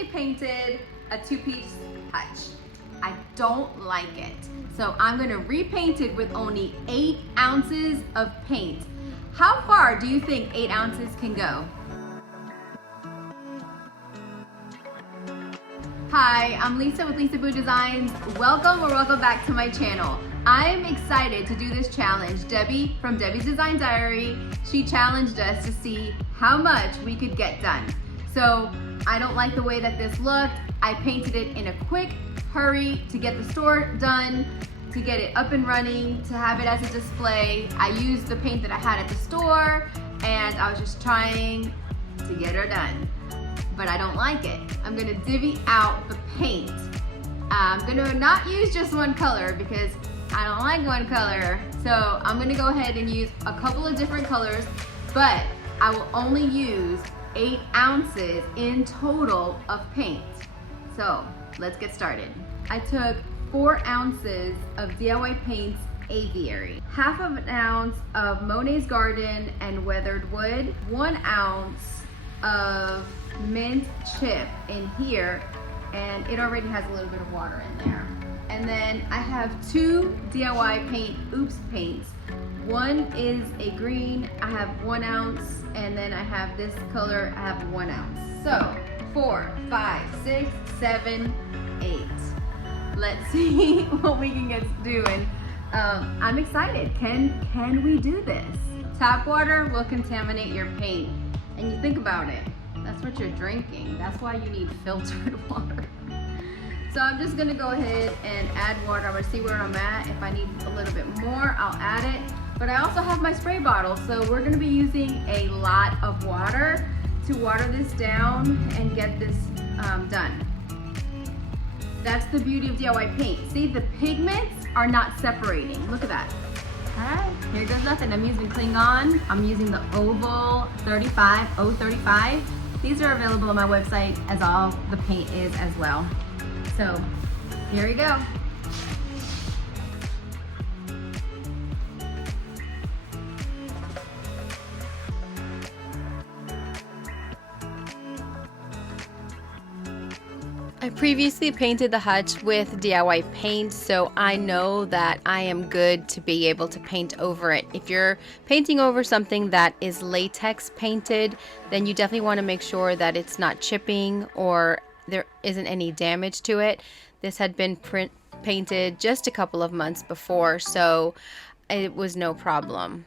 previously painted a two-piece hutch. I don't like it. So I'm gonna repaint it with only 8 ounces of paint. How far do you think 8 ounces can go? Hi, I'm Lisa with Lisa Boo Designs. Welcome back to my channel. I'm excited to do this challenge. Debbie from Debbie's Design Diary, she challenged us to see how much we could get done. So I don't like the way that this looked. I painted it in a quick hurry to get the store done, to get it up and running, to have it as a display. I used the paint that I had at the store and I was just trying to get her done. But I don't like it. I'm gonna divvy out the paint. I'm gonna not use just one color because I don't like one color. So I'm gonna go ahead and use a couple of different colors, but I will only use 8 ounces in total of paint. So let's get started. I took 4 ounces of DIY Paints Aviary, half of an ounce of Monet's Garden and Weathered Wood, 1 ounce of mint chip in here, and it already has a little bit of water in there. And then I have 2 DIY Paint Oops paints. One is a green, I have 1 ounce, and then I have this color, I have 1 ounce. So 4, 5, 6, 7, 8. Let's see what we can get doing. I'm excited. Can we do this? Tap water will contaminate your paint, and you think about it. That's what you're drinking. That's why you need filtered water. So I'm just gonna go ahead and add water. I'm gonna see where I'm at. If I need a little bit more, I'll add it. But I also have my spray bottle, so we're gonna be using a lot of water to water this down and get this done. That's the beauty of DIY paint. See, the pigments are not separating. Look at that. All right, here goes nothing. I'm using Klingon. I'm using the Oval 35, O35. These are available on my website, as all the paint is as well. So here we go. I previously painted the hutch with DIY paint, so I know that I am good to be able to paint over it. If you're painting over something that is latex painted, then you definitely want to make sure that it's not chipping or there isn't any damage to it. This had been painted just a couple of months before, so it was no problem.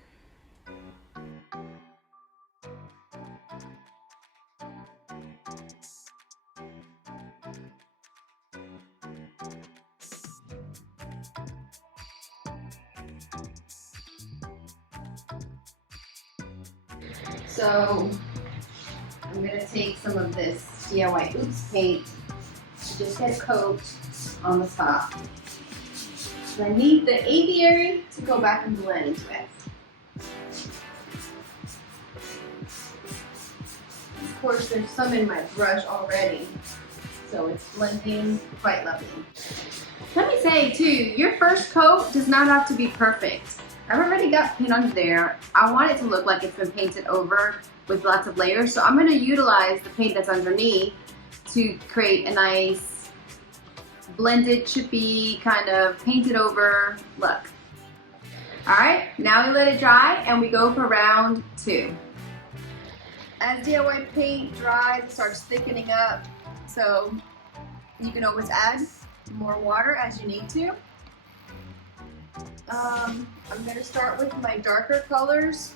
So I'm gonna take some of this DIY Oops paint to just get a coat on the top. So I need the aviary to go back and blend with. Of course, there's some in my brush already, so it's blending quite lovely. Let me say too, your first coat does not have to be perfect. I've already got paint under there. I want it to look like it's been painted over with lots of layers, so I'm going to utilize the paint that's underneath to create a nice blended, chippy, kind of painted over look. Alright, now we let it dry and we go for round 2. As DIY paint dries, it starts thickening up, so you can always add more water as you need to. I'm going to start with my darker colors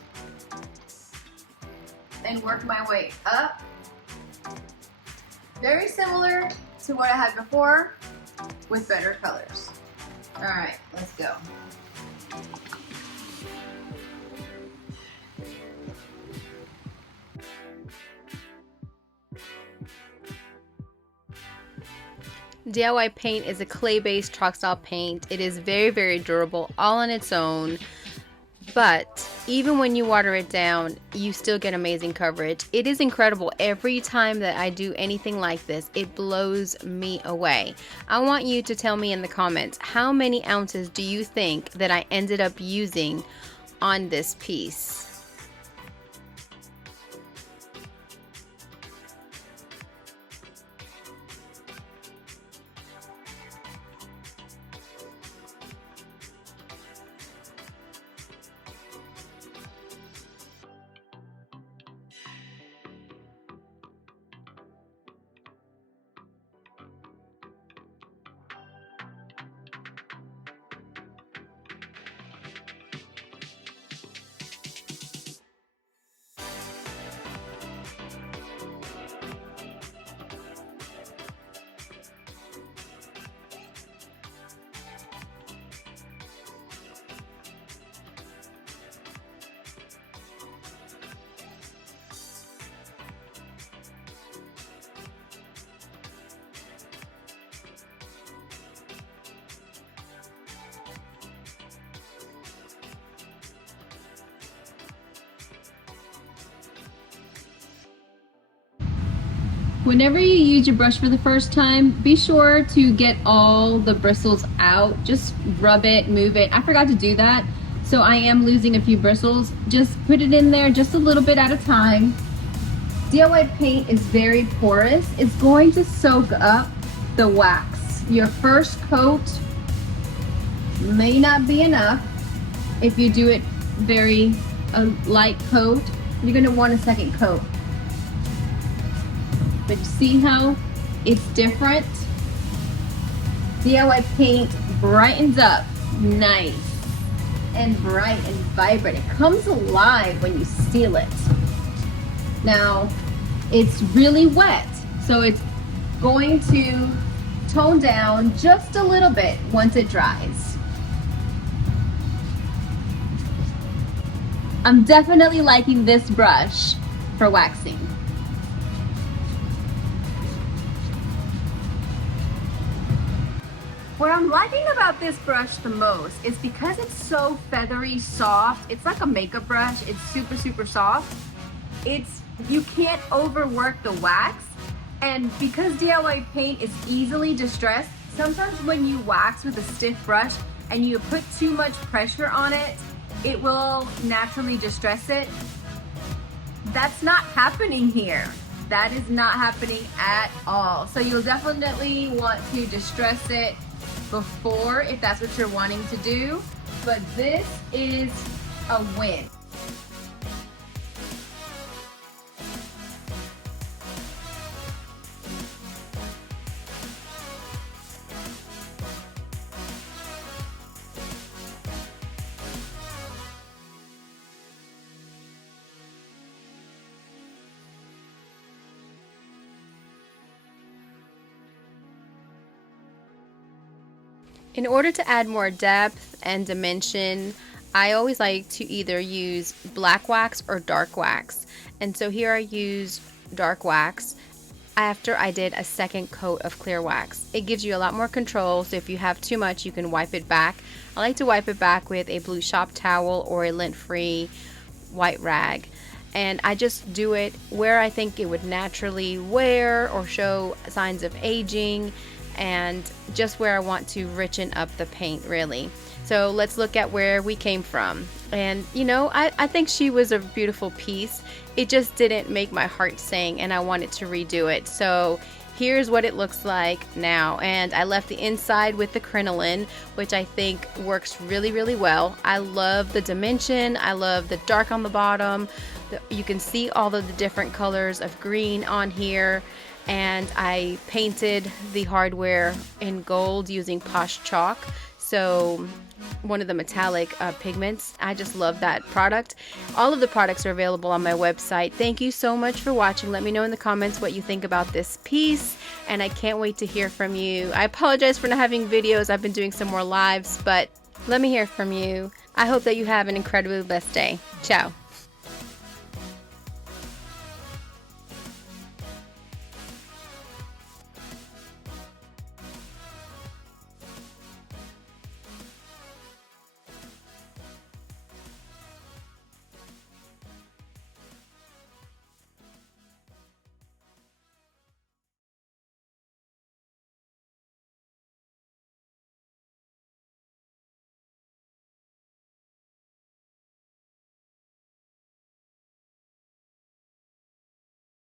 and work my way up. Very similar to what I had before with better colors. Alright, let's go. DIY paint is a clay-based chalk style paint. It is very, very durable all on its own, but even when you water it down, you still get amazing coverage. It is incredible. Every time that I do anything like this, it blows me away. I want you to tell me in the comments, how many ounces do you think that I ended up using on this piece? Whenever you use your brush for the first time, be sure to get all the bristles out. Just rub it, move it. I forgot to do that, so I am losing a few bristles. Just put it in there just a little bit at a time. DIY paint is very porous. It's going to soak up the wax. Your first coat may not be enough. If you do it very light coat, you're going to want a second coat. But you see how it's different? DIY paint brightens up nice and bright and vibrant. It comes alive when you seal it. Now, it's really wet, so it's going to tone down just a little bit once it dries. I'm definitely liking this brush for waxing. What I'm liking about this brush the most is because it's so feathery soft. It's like a makeup brush. It's super soft. You can't overwork the wax, and because DIY paint is easily distressed, sometimes when you wax with a stiff brush and you put too much pressure on it, it will naturally distress it. That's not happening here. That is not happening at all. So you'll definitely want to distress it before, if that's what you're wanting to do, but this is a win. In order to add more depth and dimension, I always like to either use black wax or dark wax. And so here I use dark wax after I did a second coat of clear wax. It gives you a lot more control, so if you have too much, you can wipe it back. I like to wipe it back with a blue shop towel or a lint-free white rag. And I just do it where I think it would naturally wear or show signs of aging, and just where I want to richen up the paint, really. So let's look at where we came from. And you know, I think she was a beautiful piece. It just didn't make my heart sing, and I wanted to redo it. So here's what it looks like now. And I left the inside with the crinoline, which I think works really well. I love the dimension. I love the dark on the bottom. You can see all of the different colors of green on here. And I painted the hardware in gold using Posh chalk, so one of the metallic pigments. I just love that product. All of the products are available on my website. Thank you so much for watching. Let me know in the comments what you think about this piece, and I can't wait to hear from you. I apologize for not having videos. I've been doing some more lives, but let me hear from you. I hope that you have an incredibly blessed day. Ciao.